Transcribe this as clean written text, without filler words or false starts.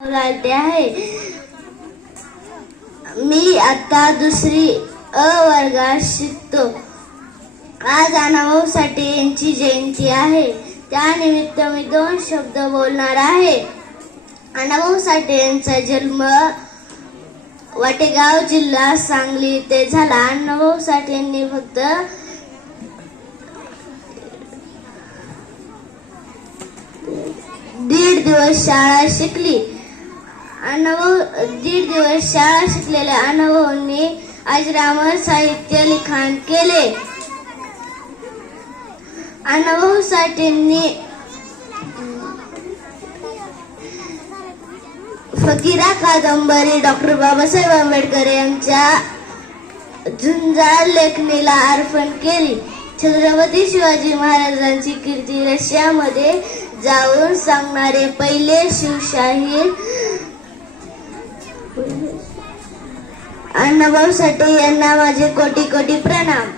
बोलायचे आहे. मी आता दुसरी अ वर्गात शिकतो. आज अण्णाभाऊ साठे यांची जयंती आहे. त्यानिमित्त मी 2 शब्द बोलणार आहे. अण्णाभाऊ साठे यांचा जन्म वाटेगाव, जिल्हा सांगली येथे झाला. अण्णाभाऊ साठे यांनी फक्त 1.5 दिवस शाळा शिकली. 1.5 दिवस शाळा शिकलेल्या अण्णाभाऊंनी अजरामर साहित्य लिखाण केले. अण्णाभाऊ साठेंनी फकीरा कादंबरी डॉक्टर बाबासाहेब आंबेडकर यांच्या झुंजार लेखणीला अर्पण केली. छत्रपती शिवाजी महाराजांची कीर्ती रशियामध्ये जाऊन सांगणारे पहिले शिवशाहीर अण्णाभाऊ साठे यांना माझे कोटी कोटी प्रणाम.